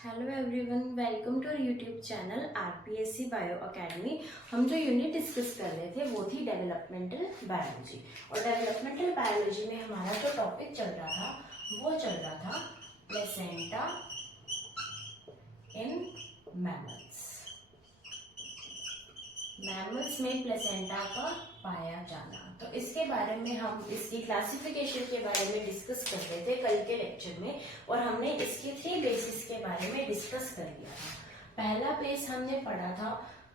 Hello everyone, welcome to YouTube channel RPSC bio academy. हम जो unit discuss कर रहे थे वो थी डेवलपमेंटल बायोलॉजी। और डेवलपमेंटल बायोलॉजी में हमारा जो टॉपिक चल रहा था वो चल रहा था प्लेसेंटा इन मैमल्स। मैमल्स में प्लेसेंटा का पाया जाना, तो इसके बारे में हम इसकी क्लासिफिकेशन के बारे में डिस्कस कर रहे थे कल के लेक्चर में। और हमने इसके 3 बेसिस के बारे में डिस्कस कर लिया था। पहला बेस हमने पढ़ा था,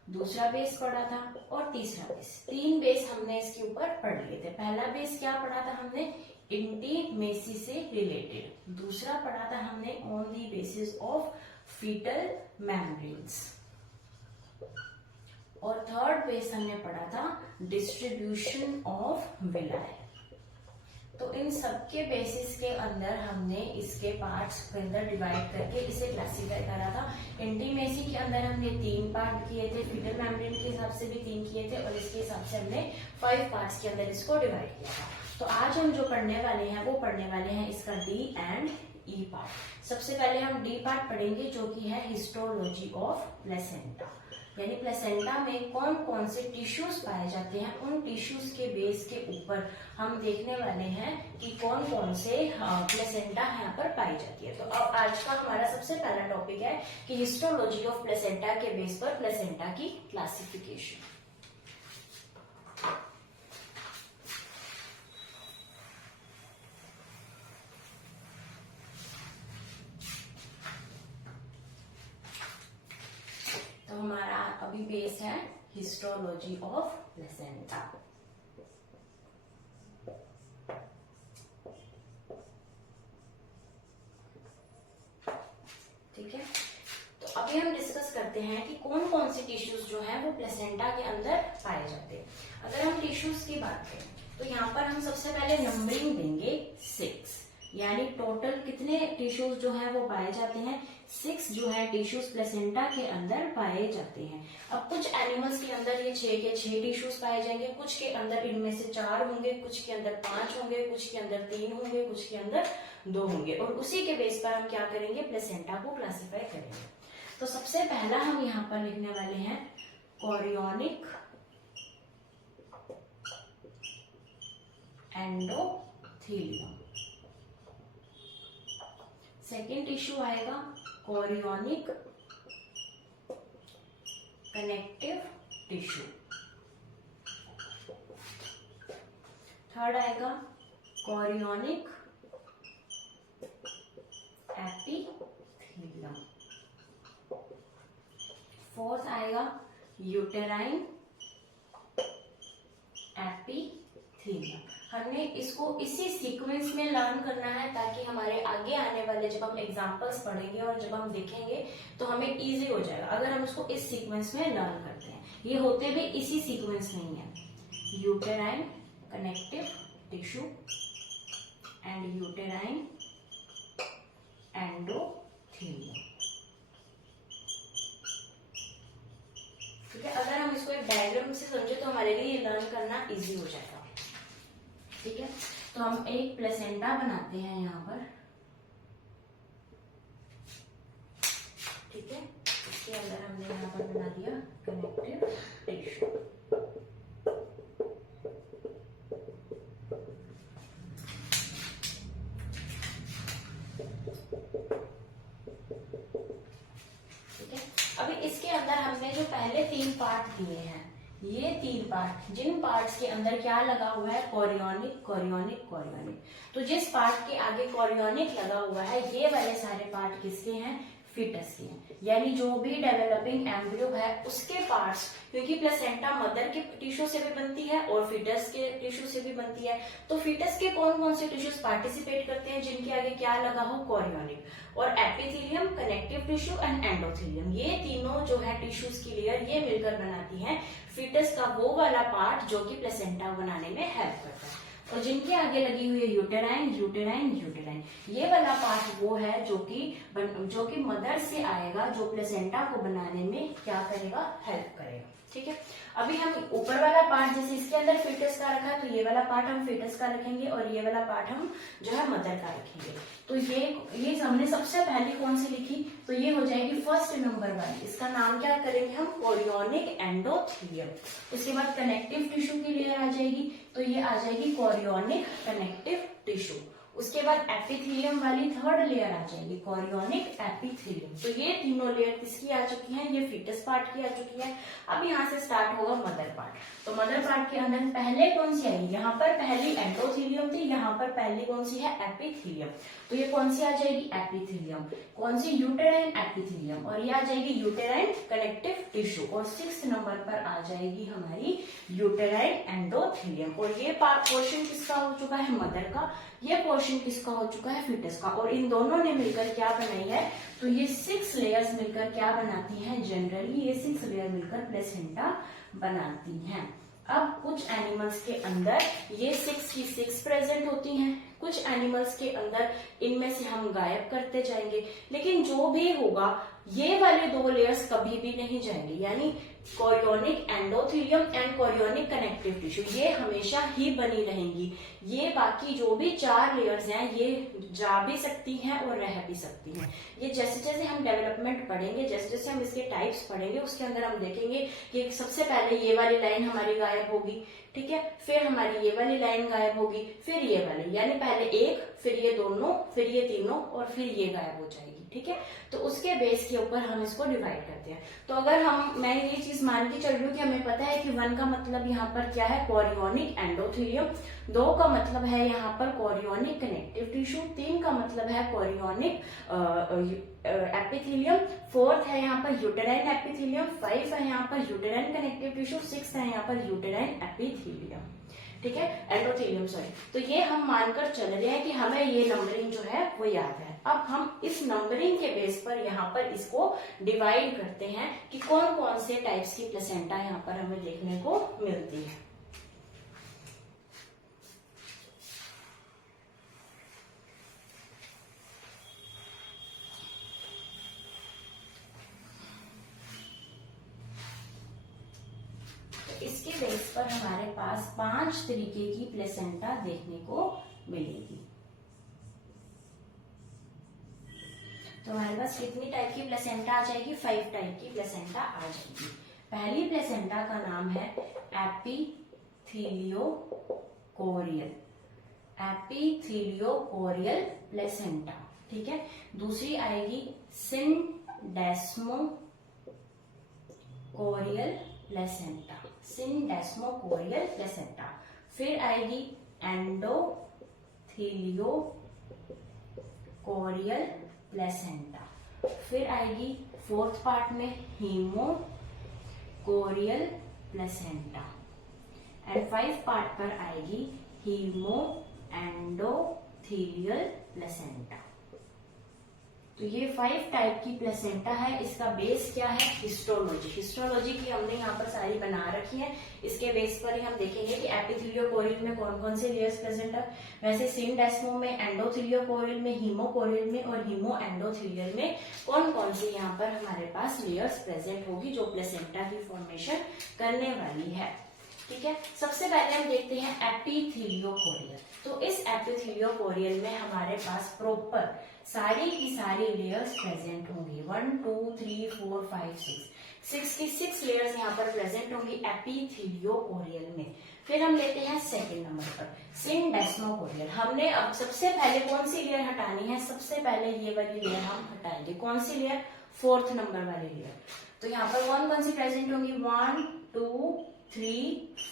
दूसरा बेस पढ़ा था और तीसरा बेस। 3 बेस हमने इसके ऊपर पढ़ लिए थे। पहला बेस क्या पढ़ा था हमने? इंटीमेसी से रिलेटेड। दूसरा पढ़ा था हमने on the basis of foetal membranes. और थर्ड बेस हमने पढ़ा था डिस्ट्रीब्यूशन ऑफ विलाई। तो इन सबके बेसिस के अंदर हमने इसके पार्ट्स के अंदर डिवाइड करके इसे क्लासिफाई करा था। इंटीमेसी के अंदर हमने 3 पार्ट किए थे, फीटल मेम्ब्रेन के हिसाब से भी 3 किए थे और इसके हिसाब से हमने 5 पार्ट्स के अंदर इसको डिवाइड किया था। तो आज हम जो पढ़ने वाले हैं वो पढ़ने वाले हैं इसका डी एंड ई पार्ट। सबसे पहले हम डी पार्ट पढ़ेंगे जो कि है हिस्टोलॉजी ऑफ प्लेसेंटा, यानी प्लेसेंटा में कौन कौन से टिश्यूज पाए जाते हैं। उन टिश्यूज के बेस के ऊपर हम देखने वाले हैं कि कौन कौन से प्लेसेंटा यहाँ पर पाई जाती है। तो अब आज का हमारा सबसे पहला टॉपिक है कि हिस्टोलॉजी ऑफ प्लेसेंटा के बेस पर प्लेसेंटा की क्लासिफिकेशन। तो हमारा अभी बेस है हिस्टोलॉजी ऑफ प्लेसेंटा। ठीक है, तो अभी हम डिस्कस करते हैं कि कौन कौन से टिश्यूज जो है वो प्लेसेंटा के अंदर पाए जाते हैं। अगर हम टिश्यूज की बात करें तो यहाँ पर हम सबसे पहले नंबरिंग देंगे 6, यानी टोटल कितने टिश्यूज जो है वो पाए जाते हैं? 6 जो है टिश्यूज प्लेसेंटा के अंदर पाए जाते हैं। अब कुछ एनिमल्स के अंदर ये 6 के 6 टिश्यूज पाए जाएंगे, कुछ के अंदर इनमें से 4 होंगे, कुछ के अंदर 5 होंगे, कुछ के अंदर 3 होंगे, कुछ के अंदर 2 होंगे। और उसी के बेस पर हम क्या करेंगे? प्लेसेंटा को क्लासिफाई करेंगे। तो सबसे पहला हम यहाँ पर लिखने वाले हैं कोरियोनिक एंडोथेलियम। सेकेंड टिश्यू आएगा कोरियोनिक कनेक्टिव टिश्यू। थर्ड आएगा कोरियोनिक एपिथेलियम। फोर्थ आएगा यूटेराइन एपिथेलियम। हमने इसको इसी सीक्वेंस में लर्न करना है ताकि हमारे आगे आने वाले जब हम एग्जांपल्स पढ़ेंगे और जब हम देखेंगे तो हमें इजी हो जाएगा अगर हम इसको इस सीक्वेंस में लर्न करते हैं। ये होते हुए इसी सीक्वेंस में ही है, uterine connective tissue and uterine endothelium. ठीक है, अगर हम इसको एक डायग्राम से समझे तो हमारे लिए ये लर्न करना इजी हो जाएगा। ठीक है, तो हम एक प्लेसेंटा बनाते हैं यहाँ पर। ठीक है, इसके अंदर हमने यहाँ पर बना दिया कनेक्टिव टिश्यू। ठीक है, अभी इसके अंदर हमने जो पहले 3 पार्ट दिए हैं, ये 3 पार्ट, जिन पार्ट्स के अंदर क्या लगा हुआ है? Chorionic chorionic chorionic. तो जिस पार्ट के आगे कोरियोनिक लगा हुआ है ये वाले सारे पार्ट किसके हैं? फीटस के हैं। यानी जो भी डेवलपिंग एम्ब्रियो है उसके पार्ट्स, क्योंकि प्लेसेंटा मदर के टिश्यू से भी बनती है और फीटस के टिश्यू से भी बनती है। तो फीटस के कौन कौन से टिश्यूज पार्टिसिपेट करते हैं जिनके आगे क्या लगा हो? कोरियोनिक। और epithelium, connective tissue and endothelium, ये तीनों जो है टिश्यूज की लेयर ये मिलकर बनाती है फीटस का वो वाला पार्ट जो कि प्लेसेंटा बनाने में हेल्प करता है। और जिनके आगे लगी हुई है यूटेराइन यूटेराइन यूटेराइन, ये वाला पार्ट वो है जो कि मदर से आएगा, जो प्लेसेंटा को बनाने में क्या करेगा? हेल्प करेगा। ठीक है, अभी हम ऊपर वाला पार्ट जैसे इसके अंदर फीटस का रखा है तो ये वाला पार्ट हम फीटस का रखेंगे और ये वाला पार्ट हम जो है मदर का रखेंगे। तो ये हमने सबसे पहले कौन सी लिखी? तो ये हो जाएगी फर्स्ट नंबर वाली, इसका नाम क्या करेंगे हम, कोरियोनिक एंडोथेलियम। उसके बाद कनेक्टिव टिश्यू की लेयर आ जाएगी, तो ये आ जाएगी कोरियोनिक कनेक्टिव टिश्यू। उसके बाद एपिथेलियम वाली थर्ड लेयर आ जाएगी, कोरियोनिक एपिथेलियम। तो ये तीनों लेयर किसकी आ चुकी हैं, ये फीटस पार्ट की आ चुकी है। अब यहाँ से स्टार्ट होगा मदर पार्ट। तो मदर पार्ट के अंदर पहले कौन सी आएगी, यहाँ पर पहली एंडोथेलियम थी, यहाँ पर पहली कौन सी है, एपिथेलियम। तो ये कौन सी आ जाएगी, एपिथेलियम। कौन सी, यूटेराइन एपिथेलियम, और ये आ जाएगी यूटेराइन कनेक्टिव टिश्यू। और 6 नंबर पर आ जाएगी हमारी यूटेराइन एंडोथेलियम। और ये पोर्शन किसका हो चुका है, मदर का। ये पोर्शन किसका हो चुका है, फीटस का। और इन दोनों ने मिलकर क्या बनाई है, तो ये 6 लेयर्स मिलकर क्या बनाती हैं, जनरली ये 6 लेयर मिलकर प्लेसेंटा बनाती हैं। अब कुछ एनिमल्स के अंदर ये 6 की 6 प्रेजेंट होती हैं, कुछ एनिमल्स के अंदर इनमें से हम गायब करते जाएंगे। लेकिन जो भी होगा, ये वाले 2 लेयर्स कभी भी नहीं जाएंगे, यानी chorionic endothelium and chorionic connective tissue ये हमेशा ही बनी रहेंगी। ये बाकी जो भी 4 लेयर्स हैं ये जा भी सकती हैं और रह भी सकती हैं। ये जैसे जैसे हम डेवलपमेंट पढ़ेंगे, जैसे जैसे हम इसके टाइप्स पढ़ेंगे, उसके अंदर हम देखेंगे कि सबसे पहले ये वाली लाइन हमारी गायब होगी, ठीक है, फिर हमारी ये वाली लाइन गायब होगी, फिर ये वाली, यानी पहले एक, फिर ये दोनों, फिर ये तीनों, और फिर ये गायब हो जाएगी, ठीक है। तो उसके बेस के ऊपर हम इसको डिवाइड करते हैं। तो अगर मैं ये चीज मान के चल रही हूँ कि हमें पता है कि 1 का मतलब यहाँ पर क्या है, कोरियोनिक एंडोथेलियम, 2 का मतलब है यहाँ पर कोरियोनिक कनेक्टिव टिश्यू, 3 का मतलब है कोरियोनिक एपिथेलियम, 4th है यहाँ पर यूटेराइन एपिथेलियम, 5 है यहाँ पर यूटेराइन कनेक्टिव टिश्यू, 6 है यहाँ पर यूटेराइन एपिथेलियम, ठीक है, एंडोथेलियम सॉरी। तो ये हम मानकर चल रहे हैं कि हमें ये नंबरिंग जो है वो याद है। अब हम इस नंबरिंग के बेस पर यहाँ पर इसको डिवाइड करते हैं कि कौन कौन से टाइप्स की प्लेसेंटा यहाँ पर हमें देखने को मिलती है। इसके बेस पर हमारे पास 5 तरीके की प्लेसेंटा देखने को मिलेगी। तो हमारे पास कितनी टाइप की प्लेसेंटा आ जाएगी, 5 टाइप की प्लेसेंटा आ जाएगी। पहली प्लेसेंटा का नाम है एपिथेलियोकोरियल, एपिथेलियोकोरियल प्लेसेंटा, ठीक है। दूसरी आएगी सिंडेस्मोकोरियल प्लेसेंटा, सिंडेस्मोकोरियल प्लेसेंटा। फिर आएगी एंडोथेलियोकोरियल प्लेसेंटा। फिर आएगी 4th पार्ट में haemochorial placenta, and 5th part पर आएगी हीमो एंडोथेलियल प्लेसेंटा। तो ये 5 टाइप की प्लेसेंटा है। इसका बेस क्या है, हिस्टोलॉजी। हिस्टोलॉजी की हमने यहाँ पर सारी बना रखी है। इसके बेस पर ही हम देखेंगे कि एपिथेलियोकोरियल में कौन कौन से लेयर्स प्रेजेंट है। वैसे सिंडेस्मो में, एंडोथेलियोकोरियल में, हीमोकोरियल में और हीमो एंडोथेलियल में कौन कौन सी यहाँ पर हमारे पास लेयर्स प्रेजेंट होगी जो प्लेसेंटा की फॉर्मेशन करने वाली है, ठीक है। सबसे पहले हम देखते हैं एपिथेलियोकोरियल। तो इस एपिथेलियोकोरियल में हमारे पास प्रॉपर सारी की सारी लेयर्स प्रेजेंट होंगी। 1 2 3 4 5 6 की 6 लेयर्स यहाँ पर प्रेजेंट होंगी एपिथेलियोकोरियल में। फिर हम लेते हैं सेकंड नंबर पर सिंडेस्मोकोरियल। हमने अब सबसे पहले कौन सी लेयर हटानी है, सबसे पहले ये वाली लेयर हम हटाएंगे। कौन सी लेयर, 4th नंबर वाली लेयर। तो यहाँ पर कौन कौन सी प्रेजेंट होंगी, 1 2 3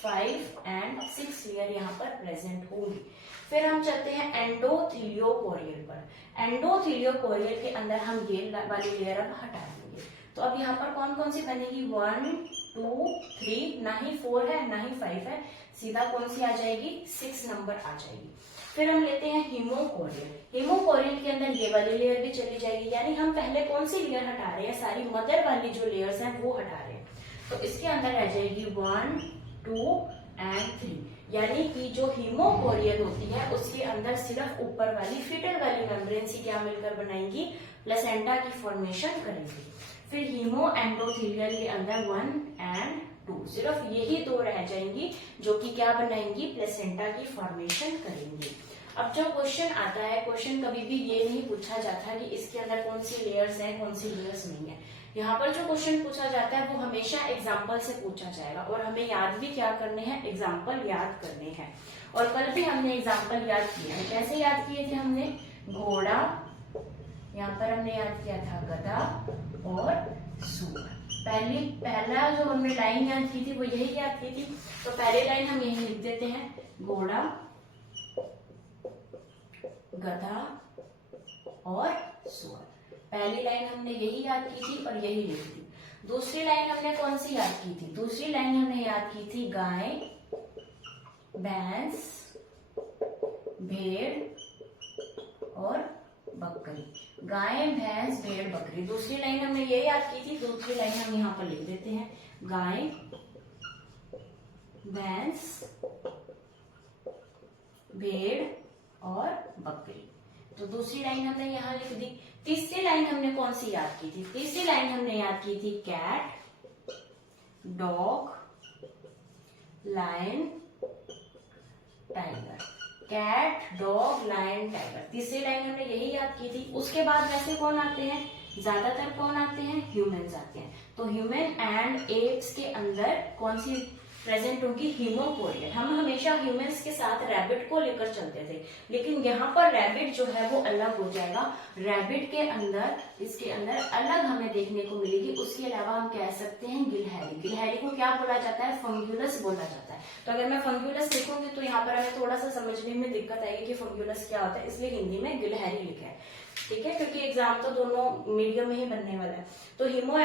5 एंड 6 लेयर यहाँ पर प्रेजेंट होंगी। फिर हम चलते हैं एंडोथेलियोकोरियल पर। एंडोथेलियोकोरियल के अंदर हम ये वाली लेयर अब हटा देंगे। तो अब यहाँ पर कौन कौन सी बनेगी, 1 2 3, ना ही 4 है ना ही 5 है, सीधा कौन सी आ जाएगी, 6 नंबर आ जाएगी। फिर हम लेते हैं हीमोकोरियल। हीमोकोरियल के अंदर ये वाली लेयर भी चली जाएगी, यानी हम पहले कौन सी लेयर हटा रहे हैं, सारी मदर वाली जो लेयर्स हैं वो हटा रहे हैं। तो इसके अंदर रह जाएगी 1 2 एंड 3, यानी कि जो हीमोकोरियल होती है उसके अंदर सिर्फ ऊपर वाली फिटल वाली मेम्ब्रेन सी क्या मिलकर बनाएंगी, प्लेसेंटा की फॉर्मेशन करेंगी। फिर हीमो एंडोथेलियल के अंदर 1 एंड 2, सिर्फ यही 2 रह जाएंगी जो कि क्या बनाएंगी, प्लेसेंटा की फॉर्मेशन करेंगी। अब जो क्वेश्चन आता है, क्वेश्चन कभी भी ये नहीं पूछा जाता कि इसके अंदर कौन सी लेयर्स है, कौन सी लेयर्स नहीं है। यहाँ पर जो क्वेश्चन पूछा जाता है वो हमेशा एग्जाम्पल से पूछा जाएगा, और हमें याद भी क्या करने हैं, एग्जाम्पल याद करने हैं। और कल भी हमने एग्जाम्पल याद किया है। कैसे याद किए थे हमने? घोड़ा, यहाँ पर हमने याद किया था गधा और सूअर। पहला जो हमने लाइन याद की थी वो यही याद की थी। तो पहली लाइन हम यही लिख देते हैं, घोड़ा, गधा और सूअर। पहली लाइन हमने यही याद की थी और यही लिख दी। दूसरी लाइन हमने कौन सी याद की थी? दूसरी लाइन हमने याद की थी गाय, भैंस, भेड़ और बकरी। गाय, भैंस, भेड़, बकरी। दूसरी लाइन हमने ये याद की थी, दूसरी लाइन हम यहाँ पर लिख देते हैं, गाय, भैंस, भेड़ और बकरी। तो दूसरी लाइन हमने यहाँ लिख दी। तीसरी लाइन हमने कौन सी याद की थी? तीसरी लाइन हमने याद की थी cat, dog, lion, tiger. Cat, dog, lion, tiger. तीसरी लाइन हमने यही याद की थी। उसके बाद वैसे कौन आते हैं? ज्यादातर कौन आते हैं? ह्यूमंस आते हैं। तो ह्यूमन एंड एप्स के अंदर कौन सी प्रेजेंट होगी? हीमोकोरियल। हम हमेशा ह्यूमंस के साथ रैबिट को लेकर चलते थे, लेकिन यहाँ पर रैबिट जो है वो अलग हो जाएगा। रैबिट के अंदर, इसके अंदर अलग हमें देखने को मिलेगी। उसके अलावा हम कह सकते हैं गिलहरी। गिलहरी को क्या बोला जाता है? फंगुलस बोला जाता है। तो अगर मैं फंगुलस लिखूंगी तो यहाँ पर हमें थोड़ा सा समझने में दिक्कत आएगी कि फंगुलस क्या होता है, इसलिए हिंदी में गिलहरी लिखा है, ठीक है, क्योंकि एग्जाम तो दोनों मीडियम में ही बनने वाला है। तो हीमो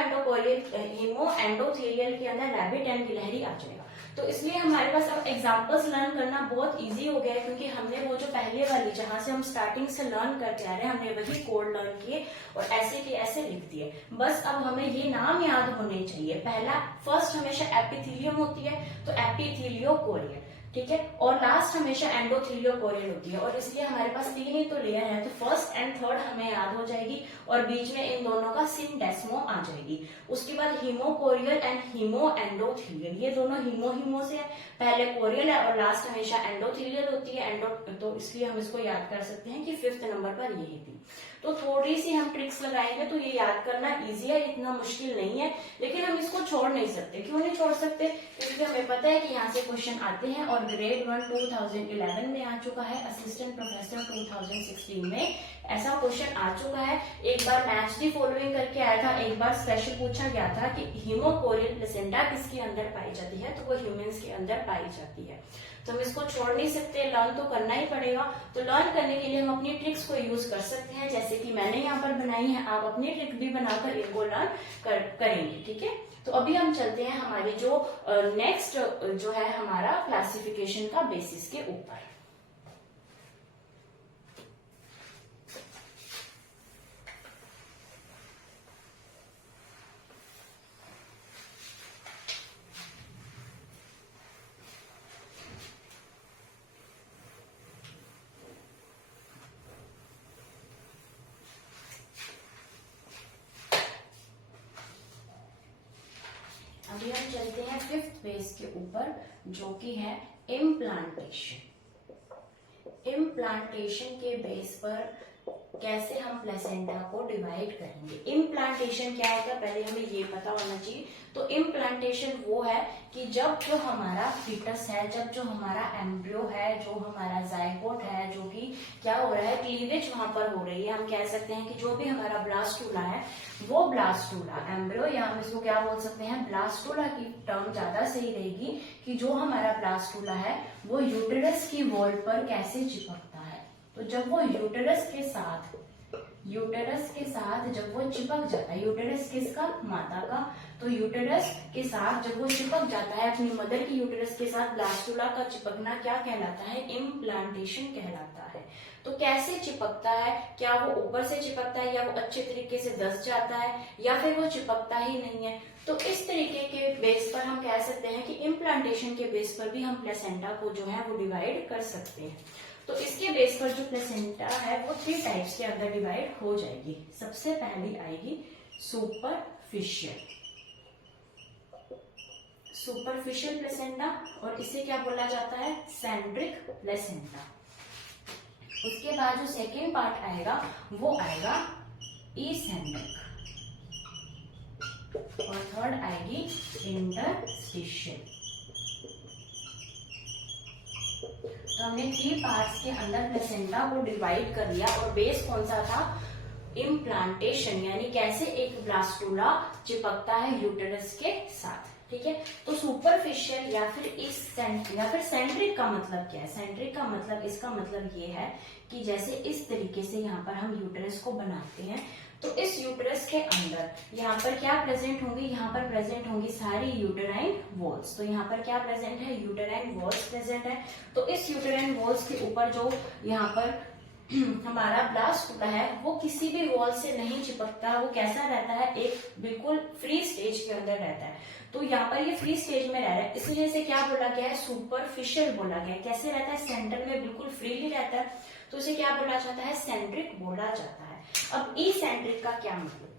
एंडोथेलियल के अंदर रैबिट एंड गिलहरी आ जाएगा। तो इसलिए हमारे पास अब एग्जाम्पल्स लर्न करना बहुत इजी हो गया है, क्योंकि हमने वो जो पहले वाली जहां से हम स्टार्टिंग से लर्न करके आ रहे हैं, हमने वही कोड लर्न किए और ऐसे के ऐसे लिख दिए। बस अब हमें ये नाम याद होने चाहिए। पहला, फर्स्ट हमेशा एपिथेलियम होती है, तो एपिथेलियोकोरियल, ठीक है, और लास्ट हमेशा एंडोथेलियोकोरियल होती है। और इसलिए हमारे पास तीन ही तो लेयर है, तो फर्स्ट एंड थर्ड हमें याद हो जाएगी, और बीच में इन दोनों का सिंडेस्मो आ जाएगी। उसके बाद हीमोकोरियल एंड हीमो एंडोथेलियल, ये दोनों हीमो से है, पहले कोरियल है और लास्ट हमेशा एंडोथेलियल होती है। तो इसलिए हम इसको याद कर सकते हैं कि 5th नंबर पर यही थी। तो थोड़ी सी हम ट्रिक्स लगाएंगे तो ये याद करना इजी है, इतना मुश्किल नहीं है, लेकिन हम इसको छोड़ नहीं सकते। क्यों नहीं छोड़ सकते? क्योंकि हमें पता है कि यहाँ से क्वेश्चन आते हैं, और ग्रेड 1 2011 में आ चुका है, असिस्टेंट प्रोफेसर 2016 में ऐसा क्वेश्चन आ चुका है। एक बार मैच दी फॉलोइंग करके आया था, एक बार स्पेशल पूछा गया था कि हीमोकोरियल प्लेसेंटा किसके अंदर पाई जाती है, तो वो ह्यूमंस के अंदर पाई जाती है। तो हम इसको छोड़ नहीं सकते, लर्न तो करना ही पड़ेगा। तो लर्न करने के लिए हम अपनी ट्रिक्स को यूज कर सकते हैं, जैसे कि मैंने यहाँ पर बनाई है, आप अपनी ट्रिक भी बनाकर इनको लर्न करेंगे, ठीक है। तो अभी हम चलते हैं हमारे जो नेक्स्ट जो है हमारा क्लासिफिकेशन का बेसिस के ऊपर। अभी हम चलते हैं 5th बेस के ऊपर, जो कि है इम्प्लांटेशन। इम्प्लांटेशन के बेस पर कैसे हम प्लेसेंटा को डिवाइड करेंगे। इम्प्लांटेशन क्या होता है पहले हमें ये पता होना चाहिए। तो इम्प्लांटेशन वो है कि जब जो हमारा फीटस है, जब जो हमारा एम्ब्रियो है, जो हमारा जाइगोट है, जो कि क्या हो रहा है, क्लीवेज वहां पर हो रही है। हम कह सकते हैं कि जो भी हमारा ब्लास्टूला है वो ब्लास्टूला एम्ब्रियो, या हम इसको क्या बोल सकते हैं, ब्लास्टूला की टर्म ज्यादा सही रहेगी, कि जो हमारा ब्लास्टूला है वो यूटेरस की वॉल पर कैसे चिपकता है। तो जब वो यूटेरस के साथ जब वो चिपक जाता है, यूटेरस किसका, माता का, तो यूटेरस के साथ जब वो चिपक जाता है अपनी मदर की यूटेरस के साथ, ब्लास्टूला का चिपकना क्या कहलाता है, इम्प्लांटेशन कहलाता है। तो कैसे चिपकता है, क्या वो ऊपर से चिपकता है, या वो अच्छे तरीके से धंस जाता है, या फिर वो चिपकता ही नहीं है। तो इस तरीके के बेस पर हम कह सकते हैं कि इम्प्लांटेशन के बेस पर भी हम प्लेसेंटा को जो है वो डिवाइड कर सकते हैं। तो इसके बेस पर जो प्लेसेंटा है वो 3 टाइप्स के अंदर डिवाइड हो जाएगी। सबसे पहली आएगी सुपरफिशियल प्लेसेंटा, और इसे क्या बोला जाता है, सेंट्रिक प्लेसेंटा। उसके बाद जो सेकेंड पार्ट आएगा वो आएगा इसेंट्रिक, और थर्ड आएगी इंटरस्टिशियल। तो हमने 3 पार्ट्स के अंदर प्लेसेंटा को डिवाइड कर लिया, और बेस कौन सा था? इम्प्लांटेशन, यानी कैसे एक ब्लास्टुला चिपकता है यूटेरस के साथ। ठीक है, तो सुपरफिशियल या फिर सेंट्रिक का मतलब क्या है? सेंट्रिक का मतलब, इसका मतलब ये है कि जैसे इस तरीके से यहाँ पर हम यूटेरस को बनाते हैं, तो इस यूटेरस के अंदर यहाँ पर क्या प्रेजेंट होंगी? यहाँ पर प्रेजेंट होंगी सारी यूटेराइन वॉल्स। तो यहाँ पर क्या प्रेजेंट है? यूटेराइन वॉल्स प्रेजेंट है। तो इस यूटेराइन वॉल्स के ऊपर जो यहाँ पर हमारा ब्लास्टुला है वो किसी भी वॉल से नहीं चिपकता, वो कैसा रहता है? एक बिल्कुल फ्री स्टेज के अंदर रहता है। तो यहाँ पर ये फ्री स्टेज में रह रहा है, इसलिए इसे क्या बोला गया है? सुपरफिशियल बोला गया है। कैसे रहता है? सेंटर में बिल्कुल फ्रीली रहता है, तो इसे क्या बोला जाता है? सेंट्रिक बोला जाता है। अब इसेंट्रिक का क्या मतलब?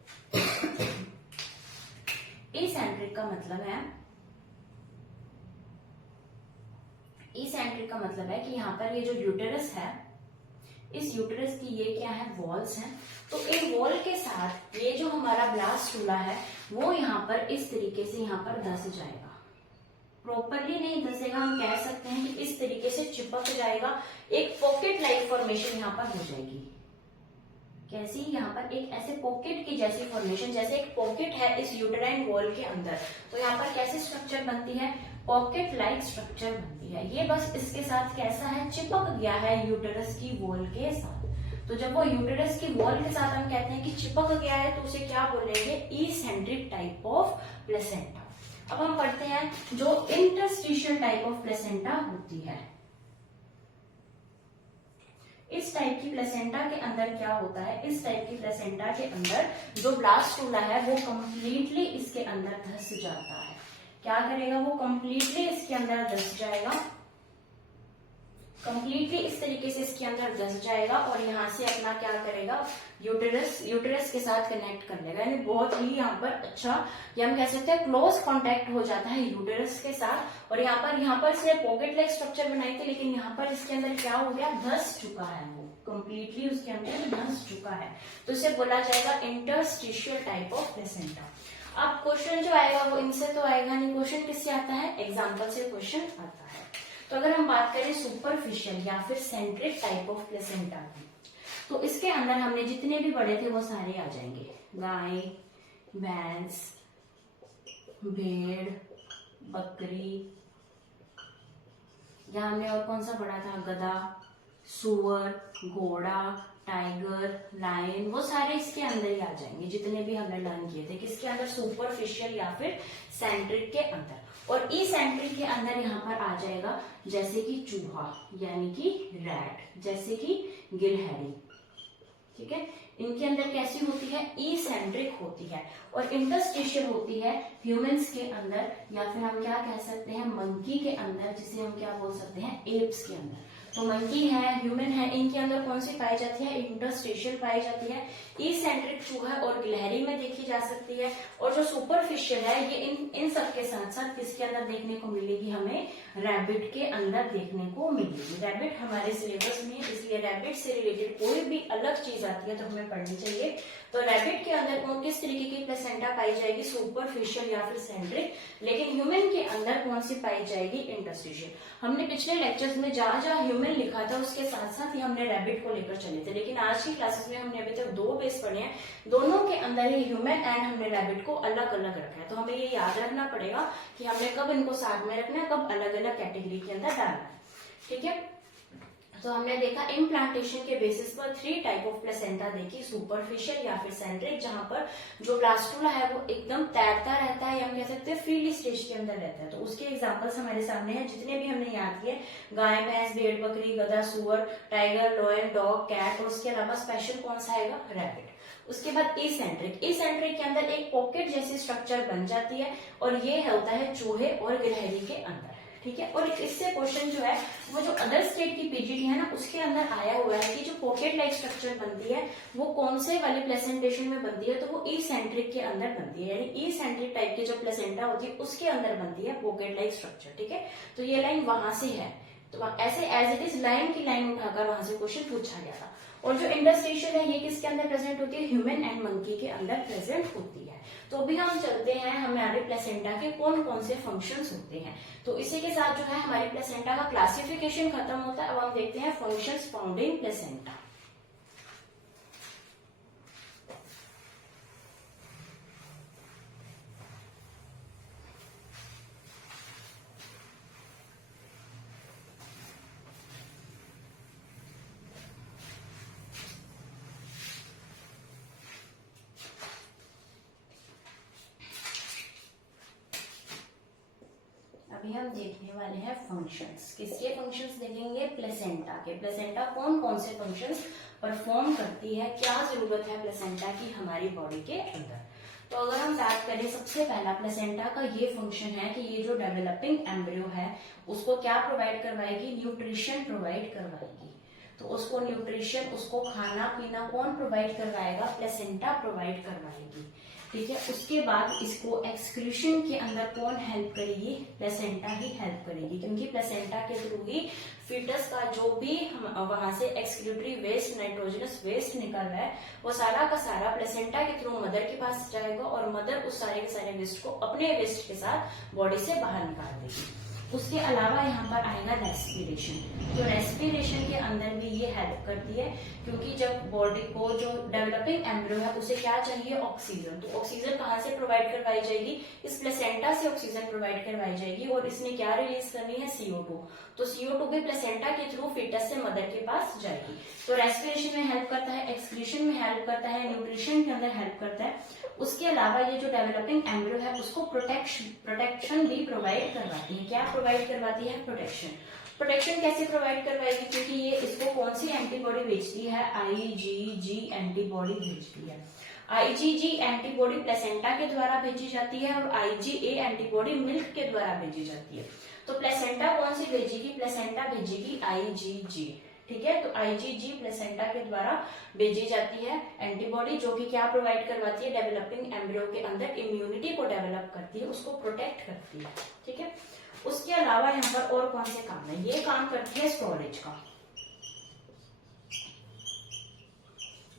इसेंट्रिक का मतलब है, इसेंट्रिक का मतलब है कि यहाँ पर ये जो यूटेरस है, इस यूटेरस की ये क्या है? वॉल्स हैं। तो इन वॉल के साथ ये जो हमारा ब्लास्टुला है वो यहाँ पर इस तरीके से यहाँ पर धस जाएगा। प्रॉपरली नहीं धसेगा, हम कह सकते हैं कि इस तरीके से चिपक जाएगा, एक पॉकेट लाइक फॉर्मेशन यहाँ पर हो जाएगी। कैसी? यहाँ पर एक ऐसे पॉकेट की जैसी फॉर्मेशन, जैसे एक पॉकेट है इस यूटेराइन वॉल के अंदर, तो यहाँ पर कैसी स्ट्रक्चर बनती है? पॉकेट लाइक स्ट्रक्चर बनती है। ये बस इसके साथ कैसा है? चिपक गया है यूटेरस की वॉल के साथ। तो जब वो यूटेरस की वॉल के साथ हम कहते हैं कि चिपक गया है, तो उसे क्या बोलेंगे? Eccentric type of placenta. अब हम पढ़ते हैं जो इंटरस्टिशियल टाइप ऑफ प्लेसेंटा होती है। इस टाइप की प्लेसेंटा के अंदर क्या होता है? इस टाइप की प्लेसेंटा के अंदर जो ब्लास्टुला है वो कंप्लीटली इसके अंदर धस जाता है। क्या करेगा? वो कंप्लीटली इसके अंदर धस जाएगा, कंप्लीटली इस तरीके से इसके अंदर धस जाएगा, और यहाँ से अपना क्या करेगा? यूटेरस के साथ कनेक्ट कर लेगा। यानी बहुत ही यहाँ पर अच्छा, या हम कह सकते हैं क्लोज कांटेक्ट हो जाता है यूटेरस के साथ। और यहाँ पर से पॉकेट लाइक स्ट्रक्चर बनाई थी, लेकिन यहाँ पर इसके अंदर क्या हो गया? धस चुका है, वो कंप्लीटली उसके अंदर धस चुका है। तो इसे बोला जाएगा इंटरस्टिशियल टाइप ऑफ प्लेसेंटा। अब क्वेश्चन जो आएगा वो इनसे तो आएगा नहीं, क्वेश्चन किससे आता है? एग्जाम्पल से क्वेश्चन आता है। तो अगर हम बात करें सुपरफिशियल या फिर सेंट्रिक टाइप ऑफ प्लेसेंटा की, तो इसके अंदर हमने जितने भी पढ़े थे वो सारे आ जाएंगे। गाय, भैंस, भेड़, बकरी, या हमने और कौन सा पढ़ा था? गधा, सुअर, घोड़ा, टाइगर, लायन, वो सारे इसके अंदर ही आ जाएंगे जितने भी हमने लर्न किए थे। किसके अंदर? सुपरफिशियल या फिर सेंट्रिक के अंदर। और इसेंट्रिक के अंदर यहाँ पर आ जाएगा जैसे कि चूहा, यानी कि रैट, जैसे कि गिलहरी। ठीक है, इनके अंदर कैसी होती है? इसेंट्रिक होती है। और इंटरस्टिशियल होती है ह्यूमंस के अंदर, या फिर हम क्या कह सकते हैं? मंकी के अंदर, जिसे हम क्या बोल सकते हैं? एप्स के अंदर। तो मंकी है, ह्यूमन है, इनके अंदर कौन सी पाई जाती है? इंटरस्टिशियल पाई जाती है। इसेंट्रिक चूहा और गिलहरी में देखी जा सकती है। और जो सुपरफिशियल है ये इन सब के साथ साथ किसके अंदर देखने को मिलेगी? हमें रैबिट के अंदर देखने को मिलेगी। रैबिट हमारे सिलेबस में, इसलिए रैबिट से रिलेटेड कोई भी अलग चीज आती है तो हमें पढ़नी चाहिए। तो रैबिट के अंदर कौन किस तरीके की प्लेसेंटा पाई जाएगी? सुपरफिशियल या फिर सेंट्रिक। लेकिन ह्यूमन के अंदर कौन सी पाई जाएगी? इंटरस्टिशियल। हमने पिछले लेक्चर्स में जहां जहां ह्यूमन लिखा था उसके साथ साथ ही हमने रैबिट को लेकर चले थे, लेकिन आज की क्लासेस में हमने अभी तक 2 बेस पढ़े हैं, दोनों के अंदर ही ह्यूमन एंड हमने रैबिट को अलग अलग रखा है। तो हमें ये याद रखना पड़ेगा कि हमने कब इनको साथ में रखना है, कब अलग अलग कैटेगरी के अंदर डालना है। ठीक है, तो हमने देखा इम्प्लांटेशन के बेसिस पर 3 टाइप ऑफ प्लेसेंटा देखी, सुपरफिशियल या फिर सेंट्रिक, जहां पर जो ब्लास्टुला है वो एकदम तैरता रहता है, या हम कह सकते हैं फ्रीली स्टेज के अंदर रहता है। तो उसके एग्जांपल्स हमारे सामने हैं, जितने भी हमने याद किए, गाय, भैंस, भेड़, बकरी, गधा, सुअर, टाइगर, लॉयन, डॉग, कैट, और उसके अलावा स्पेशल कौन सा आएगा? रैबिट। उसके बाद इसेंट्रिक। इसेंट्रिक के अंदर एक पॉकेट जैसी स्ट्रक्चर बन जाती है, और ये होता है चूहे और गिलहरी के अंदर। ठीक है, और इससे क्वेश्चन जो है वो जो अदर स्टेट की पीजीटी है ना, उसके अंदर आया हुआ है कि जो पॉकेट लाइक स्ट्रक्चर बनती है वो कौन से वाले प्लेसेंटेशन में बनती है? तो वो इसेंट्रिक के अंदर बनती है, यानी इसेंट्रिक टाइप की जो प्लेसेंटा होती है उसके अंदर बनती है पॉकेट लाइक स्ट्रक्चर। ठीक है, तो ये लाइन वहां से है, तो ऐसे एज इट इज लाइन की लाइन उठाकर वहां से क्वेश्चन पूछा गया था। और जो इंटरस्टिशियल है ये किसके अंदर प्रेजेंट होती है, ह्यूमन एंड मंकी के अंदर प्रेजेंट होती है। तो अभी हम चलते हैं हमारे प्लेसेंटा के कौन कौन से फंक्शंस होते हैं। तो इसी के साथ जो है हमारी प्लेसेंटा का क्लासिफिकेशन खत्म होता है। अब हम देखते हैं फंक्शंस फाउंड इन प्लेसेंटा। अभी हम देखने वाले हैं फंक्शंस। किसके फंक्शंस देखेंगे, प्लेसेंटा के। प्लेसेंटा कौन कौन से फंक्शंस परफॉर्म करती है, क्या जरूरत है प्लेसेंटा की हमारी बॉडी के अंदर। तो अगर हम बात करें, सबसे पहला प्लेसेंटा का ये फंक्शन है कि ये जो डेवलपिंग एम्ब्रियो है उसको क्या प्रोवाइड करवाएगी, न्यूट्रिशन प्रोवाइड करवाएगी। तो उसको न्यूट्रिशन, उसको खाना पीना कौन प्रोवाइड करवाएगा, प्लेसेंटा प्रोवाइड करवाएगी। ठीक है, उसके बाद इसको एक्सक्रीशन के अंदर कौन हेल्प करेगी, प्लेसेंटा ही हेल्प करेगी, क्योंकि प्लेसेंटा के थ्रू ही फीटस का जो भी वहां से एक्सक्रीटरी वेस्ट, नाइट्रोजनस वेस्ट निकल रहा है वो सारा का सारा प्लेसेंटा के थ्रू मदर के पास जाएगा और मदर उस सारे के सारे वेस्ट को अपने वेस्ट के साथ बॉडी से बाहर निकाल देगी। उसके अलावा यहाँ पर आएगा रेस्पिरेशन। तो रेस्पिरेशन के अंदर भी ये हेल्प करती है, क्योंकि जब बॉडी को जो डेवलपिंग एम्ब्रियो है उसे क्या चाहिए, ऑक्सीजन। तो ऑक्सीजन कहाँ से प्रोवाइड करवाई जाएगी, इस प्लेसेंटा से ऑक्सीजन प्रोवाइड करवाई जाएगी। और इसने क्या रिलीज करनी है, CO2। तो CO2 भी प्लेसेंटा के थ्रू फीटस से मदर के पास जाएगी। तो रेस्पिरेशन में हेल्प करता है, एक्सक्रीशन में हेल्प करता है, न्यूट्रिशन के अंदर हेल्प करता है। उसके अलावा ये जो डेवलपिंग एम्ब्रियो है उसको प्रोटेक्शन भी प्रोवाइड करवाती है। क्या प्रोवाइड करवाती है, प्रोटेक्शन। प्रोटेक्शन कैसे प्रोवाइड करवाएगी, क्योंकि ये इसको कौन सी एंटीबॉडी भेजती है, IgG एंटीबॉडी भेजती है। IgG एंटीबॉडी प्लेसेंटा के द्वारा भेजी जाती है और IgA एंटीबॉडी मिल्क के द्वारा भेजी जाती है। तो प्लेसेंटा कौन सी भेजेगी, प्लेसेंटा भेजेगी IgG। ठीक है, तो IgG प्लेसेंटा के द्वारा भेजी जाती है एंटीबॉडी, जो कि क्या प्रोवाइड करवाती है, डेवलपिंग एम्ब्रियो के अंदर इम्यूनिटी को डेवलप करती है, उसको प्रोटेक्ट करती है। ठीक है, उसके अलावा यहाँ पर और कौन से काम है, ये काम करती है स्टोरेज का।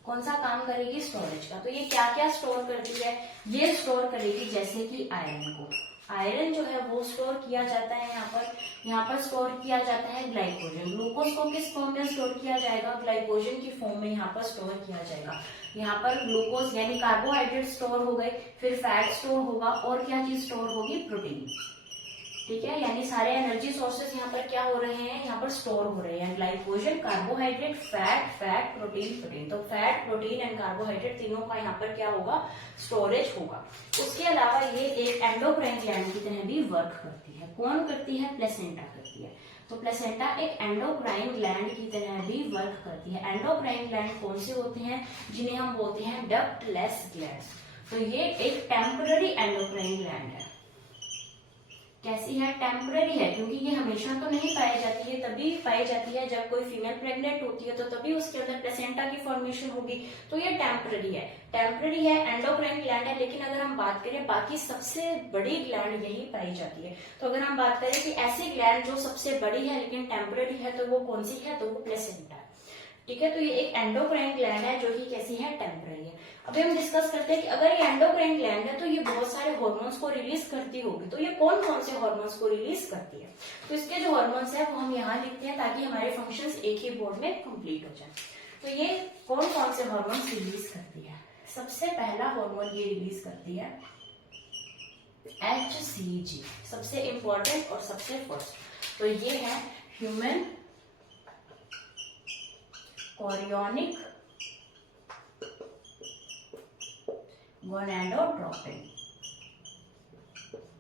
कौन सा काम करेगी, स्टोरेज का। तो ये क्या क्या स्टोर करती है, ये स्टोर करेगी जैसे कि आयरन को। आयरन जो है वो स्टोर किया जाता है यहाँ पर स्टोर किया जाता है ग्लाइकोजन। ग्लूकोज को किस फॉर्म में स्टोर किया जाएगा, ग्लाइकोजन की फॉर्म में यहाँ पर स्टोर किया जाएगा। यहाँ पर ग्लूकोज यानी कार्बोहाइड्रेट स्टोर हो गए, फिर फैट स्टोर होगा और क्या चीज स्टोर होगी, प्रोटीन। ठीक है, यानी सारे एनर्जी सोर्सेस यहाँ पर क्या हो रहे हैं, यहाँ पर स्टोर हो रहे हैं। Glycogen, carbohydrate, fat, protein. तो फैट, प्रोटीन एंड कार्बोहाइड्रेट तीनों का यहाँ पर क्या होगा, स्टोरेज होगा। उसके अलावा ये एक एंडोक्राइन ग्लैंड की तरह भी वर्क करती है। कौन करती है, प्लेसेंटा करती है। तो प्लेसेंटा एक एंडोक्राइन ग्लैंड की तरह भी वर्क करती है। एंडोक्राइन ग्लैंड कौन से होते हैं, जिन्हें हम बोलते हैं डक्टलेस ग्लैंड। तो ये एक टेम्पररी एंडोक्राइन ग्लैंड है। कैसी है, टेम्पररी है, क्योंकि ये हमेशा तो नहीं पाई जाती है। तभी पाई जाती है जब कोई फीमेल प्रेग्नेंट होती है, तो तभी उसके अंदर प्लेसेंटा की फॉर्मेशन होगी। तो ये टेम्पररी है, एंडोक्राइन ग्लैंड है। लेकिन अगर हम बात करें बाकी सबसे बड़ी ग्लैंड यही पाई जाती है। तो अगर हम बात करें कि ऐसी ग्लैंड जो सबसे बड़ी है लेकिन टेम्पररी है, तो वो कौन सी है, तो वो प्लेसेंटा है। ठीक है, तो ये एक एंडोक्राइन ग्लैंड है जो कि कैसी है, टेम्पररी है। अभी हम डिस्कस करते हैं कि अगर ये एंडोक्राइन ग्लैंड है तो ये बहुत सारे हार्मोन्स को रिलीज करती होगी। तो ये कौन कौन से हार्मोन्स को रिलीज करती है, तो इसके जो हार्मोन्स है वो हम यहाँ लिखते हैं ताकि हमारे फंक्शंस एक ही बोर्ड में कंप्लीट हो जाए। तो ये कौन कौन से हार्मोन्स रिलीज करती है, सबसे पहला हार्मोन ये रिलीज करती है HCG, सबसे इंपॉर्टेंट और सबसे फर्स्ट। तो ये है human chorionic gonadotropin.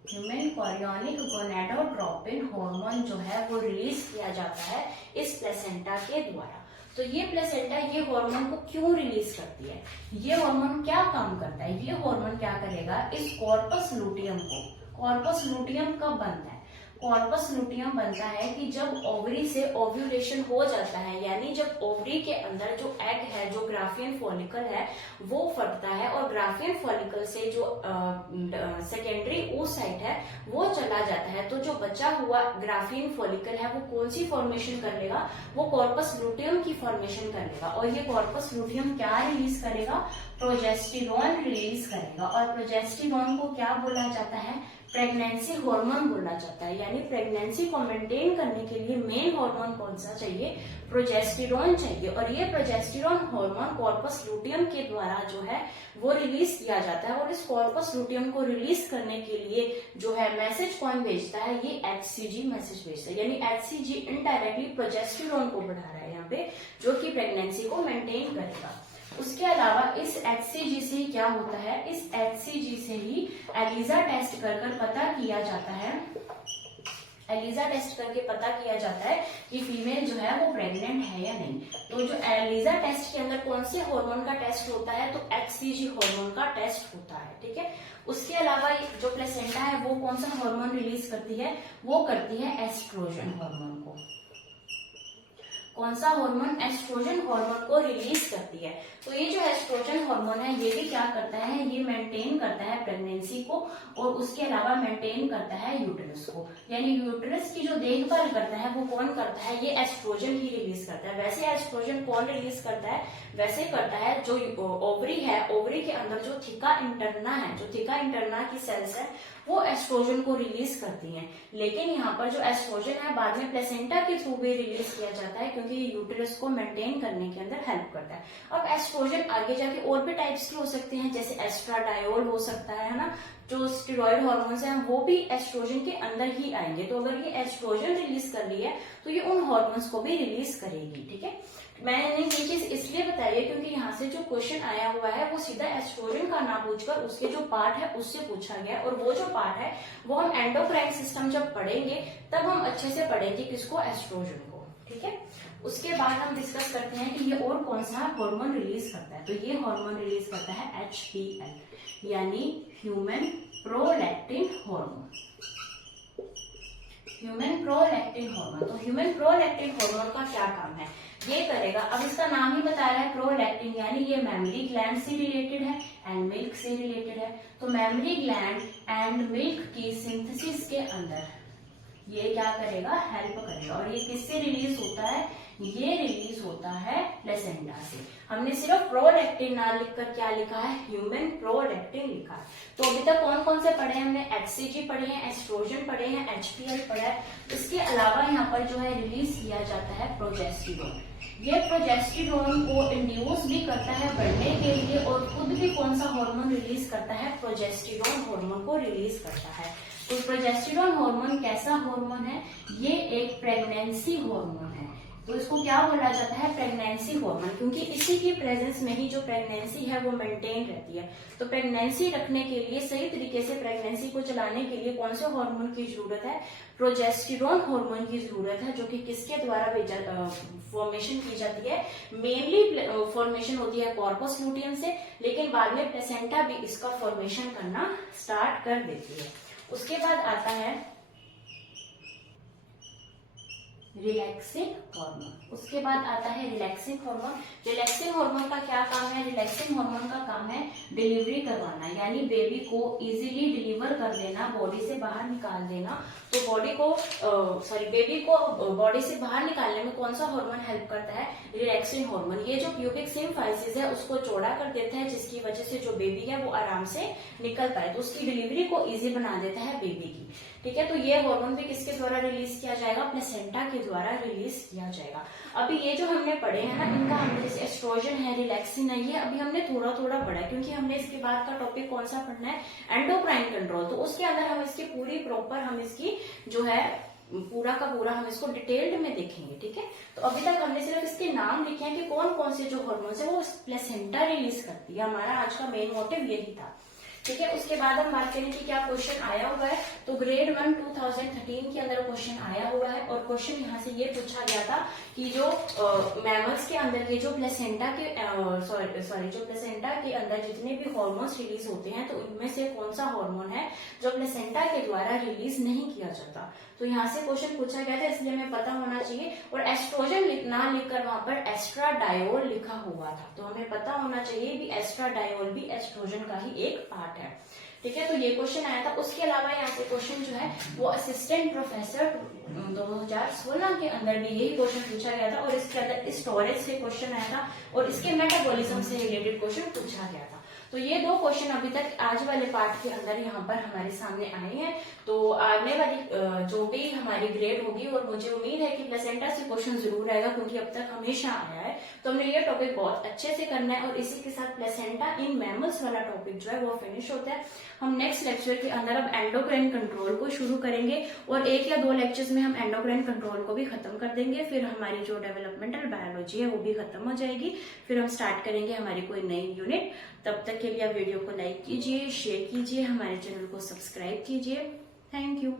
Human chorionic gonadotropin hormone जो है वो रिलीज किया जाता है इस प्लेसेंटा के द्वारा। तो ये प्लेसेंटा ये हार्मोन को क्यों रिलीज करती है, ये हार्मोन क्या काम करता है, ये हार्मोन क्या करेगा, इस कॉर्पस लूटियम को, कॉर्पस लूटियम कब बनता है, कॉर्पस लुटियम बनता है कि जब ओवरी से ओव्यूलेशन हो जाता है, यानी जब ओवरी के अंदर जो एग है, जो ग्राफियन फॉलिकल है, वो फटता है और ग्राफियन फॉलिकल से जो सेकेंडरी oocyte है वो चला जाता है। तो जो बचा हुआ ग्राफियन फॉलिकल है वो कौन सी फॉर्मेशन कर लेगा, वो कॉर्पस लुटियम की फॉर्मेशन कर लेगा। और ये कॉर्पस लुटियम क्या रिलीज करेगा, प्रोजेस्टेरॉन रिलीज करेगा। और प्रोजेस्टेरॉन को क्या बोला जाता है, प्रेगनेंसी हार्मोन बोला जाता है। यानी प्रेगनेंसी को मेंटेन करने के लिए मेन हार्मोन कौन सा चाहिए, प्रोजेस्टेरॉन चाहिए। और ये प्रोजेस्टेरॉन हार्मोन कॉर्पस लुटियम के द्वारा जो है वो रिलीज किया जाता है। और इस कॉर्पस लुटियम को रिलीज करने के लिए जो है मैसेज कौन भेजता है, ये HCG मैसेज भेजता है। यानी HCG इनडायरेक्टली प्रोजेस्टेरॉन को बढ़ा रहा है यहाँ पे, जो कि प्रेगनेंसी को मेंटेन करेगा। उसके अलावा इस HCG से क्या होता है, इस HCG से ही एलिजा टेस्ट कर पता किया जाता है, एलिजा टेस्ट करके पता किया जाता है कि फीमेल जो है वो प्रेग्नेंट है या नहीं। तो जो एलिजा टेस्ट के अंदर कौन से हार्मोन का टेस्ट होता है, तो HCG हार्मोन का टेस्ट होता है, ठीक है। उसके अलावा जो प्लेसेंटा है वो कौन सा हार्मोन रिलीज करती है, वो करती है एस्ट्रोजन हार्मोन को। कौन सा हार्मोन, एस्ट्रोजन हार्मोन को रिलीज करती है। तो ये जो एस्ट्रोजन हार्मोन है ये भी क्या करता है, ये मेंटेन करता है प्रेगनेंसी को और उसके अलावा मेंटेन करता है यूट्रस को। यानी यूट्रस की जो देखभाल करता है वो कौन करता है, ये एस्ट्रोजन ही रिलीज करता है। वैसे एस्ट्रोजन कौन रिलीज करता है, वैसे करता है जो ओवरी है, ओवरी के अंदर जो थिका इंटरना है, जो थिका इंटरना की सेल्स है वो एस्ट्रोजन को रिलीज करती हैं। लेकिन यहाँ पर जो एस्ट्रोजन है बाद में प्लेसेंटा के थ्रू भी रिलीज किया जाता है, क्योंकि ये यूट्रस को मेंटेन करने के अंदर हेल्प करता है। अब एस्ट्रोजन आगे जाके और भी टाइप्स के हो सकते हैं, जैसे एस्ट्राडायोल हो सकता है ना, जो स्टेरॉइड हार्मोन्स हैं वो भी एस्ट्रोजन के अंदर ही आएंगे। तो अगर ये एस्ट्रोजन रिलीज कर रही है तो ये उन हार्मोन्स को भी रिलीज करेगी, ठीक है। मैंने ये चीज इसलिए बताई है क्योंकि यहाँ से जो क्वेश्चन आया हुआ है वो सीधा एस्ट्रोजन का ना पूछकर उसके जो पार्ट है उससे पूछा गया है। और वो जो पार्ट है वो हम एंडोक्राइन सिस्टम जब पढ़ेंगे तब हम अच्छे से पढ़ेंगे किसको, एस्ट्रोजन को, ठीक है। उसके बाद हम डिस्कस करते हैं कि ये और कौन सा हार्मोन रिलीज करता है। तो ये हार्मोन रिलीज करता है HPL यानी human prolactin hormone, human prolactin hormone. तो ह्यूमन प्रोलैक्टिन हार्मोन का क्या काम है, ये करेगा, अब इसका नाम ही बता रहा है प्रोलैक्टिन, यानी ये मेमोरी ग्लैंड से रिलेटेड है एंड मिल्क से रिलेटेड है। तो मेमोरी ग्लैंड एंड मिल्क की सिंथेसिस के अंदर ये क्या करेगा, हेल्प करेगा। और ये किससे रिलीज होता है, ये रिलीज होता है प्लेसेंटा से। हमने सिर्फ प्रोलैक्टिन ना लिखकर क्या लिखा है, ह्यूमन प्रोलैक्टिन लिखा है। तो अभी तक कौन कौन से पढ़े हैं हमने, HCG पढ़े हैं, एस्ट्रोजन पढ़े हैं, HPL पढ़ा है। इसके अलावा यहाँ पर जो है रिलीज किया जाता है प्रोजेस्टेरॉन। ये प्रोजेस्टेरॉन को इंड्यूस भी करता है बढ़ने के लिए और खुद भी कौन सा हार्मोन रिलीज करता है, प्रोजेस्टेरॉन हार्मोन को रिलीज करता है। तो प्रोजेस्टेरॉन हार्मोन कैसा हार्मोन है, ये एक प्रेगनेंसी हार्मोन है। तो इसको क्या बोला जाता है, प्रेगनेंसी हार्मोन, क्योंकि इसी की प्रेजेंस में ही जो प्रेगनेंसी है वो मेंटेन रहती है। तो प्रेगनेंसी रखने के लिए, सही तरीके से प्रेगनेंसी को चलाने के लिए कौन से हार्मोन की जरूरत है, प्रोजेस्टेरॉन हार्मोन की जरूरत है, जो कि किसके द्वारा फॉर्मेशन की जाती है, मेनली फॉर्मेशन होती है कॉर्पस लुटियम से, लेकिन बाद में प्लेसेंटा भी इसका फॉर्मेशन करना स्टार्ट कर देती है। उसके बाद आता है रिलैक्सिंग हार्मोन, उसके बाद आता है रिलैक्सिंग हार्मोन। रिलैक्सिंग हार्मोन का क्या काम है, रिलैक्सिंग हार्मोन का काम है डिलीवरी करवाना, यानी बेबी को इजीली डिलीवर कर देना, बॉडी से बाहर निकाल देना। तो बॉडी को बेबी को बॉडी से बाहर निकालने में कौन सा हार्मोन हेल्प करता है, रिलैक्सिंग हार्मोन। ये जो प्यूबिक सिम्फाइसिस है उसको चौड़ा कर देता है, जिसकी वजह से जो बेबी है वो आराम से निकल पाए, तो उसकी डिलीवरी को इजी बना देता है बेबी की, ठीक है। तो ये हार्मोन भी किसके द्वारा रिलीज किया जाएगा, प्लेसेंटा के द्वारा रिलीज किया जाएगा। अभी ये जो हमने पढ़े हैं ना, इनका हमने जैसे एस्ट्रोजन है, रिलैक्सिन है, ये अभी हमने थोड़ा थोड़ा पढ़ा है, क्योंकि हमने इसके बाद का टॉपिक कौन सा पढ़ना है, एंडोक्राइन कंट्रोल। तो उसके अंदर हम इसकी पूरी प्रॉपर हम इसकी जो है पूरा का पूरा हम इसको डिटेल्ड में देखेंगे, ठीक है। तो अभी तक हमने सिर्फ इसके नाम लिखे हैं कि कौन कौन से जो हार्मोन्स है वो प्लेसेंटा रिलीज करती है। हमारा आज का मेन मोटिव यही था। ठीक है, उसके बाद हम बात करें कि क्या क्वेश्चन आया हुआ है। तो ग्रेड 1 2013 के अंदर क्वेश्चन आया हुआ है और क्वेश्चन यहाँ से ये पूछा गया था कि जो मैमल्स के अंदर के जो प्लेसेंटा के जो प्लेसेंटा के अंदर जितने भी हार्मोन्स रिलीज होते हैं तो उनमें से कौन सा हार्मोन है जो प्लेसेंटा के द्वारा रिलीज नहीं किया जाता। तो यहाँ से क्वेश्चन पूछा गया था, इसलिए हमें पता होना चाहिए। और एस्ट्रोजन ना लिखकर वहां पर एस्ट्राडायोल लिखा हुआ था, तो हमें पता होना चाहिए भी एस्ट्राडायोल भी एस्ट्रोजन का ही एक पार्ट है। ठीक है, तो ये क्वेश्चन आया था। उसके अलावा यहाँ से क्वेश्चन जो है वो असिस्टेंट प्रोफेसर 2016 के अंदर भी यही क्वेश्चन पूछा गया था और इसके अंदर स्टोरेज से क्वेश्चन आया था और इसके मेटाबॉलिज्म से रिलेटेड क्वेश्चन पूछा गया था। तो ये दो क्वेश्चन अभी तक आज वाले पार्ट के अंदर यहाँ पर हमारे सामने आए हैं। तो आने वाली जो भी हमारी ग्रेड होगी और मुझे उम्मीद है कि प्लेसेंटा से क्वेश्चन जरूर आएगा क्योंकि अब तक हमेशा आया है। तो हमने ये टॉपिक बहुत अच्छे से करना है और इसी के साथ प्लेसेंटा इन मैमल्स वाला टॉपिक जो है वो फिनिश होता है। हम नेक्स्ट लेक्चर के अंदर अब एंडोक्राइन कंट्रोल को शुरू करेंगे और 1 या 2 लेक्चर्स में हम एंडोक्राइन कंट्रोल को भी खत्म कर देंगे। फिर हमारी जो डेवलपमेंटल बायोलॉजी है वो भी खत्म हो जाएगी। फिर हम स्टार्ट करेंगे हमारी कोई नई यूनिट। तब तक के लिए आप वीडियो को लाइक कीजिए, शेयर कीजिए, हमारे चैनल को सब्सक्राइब कीजिए। Thank you.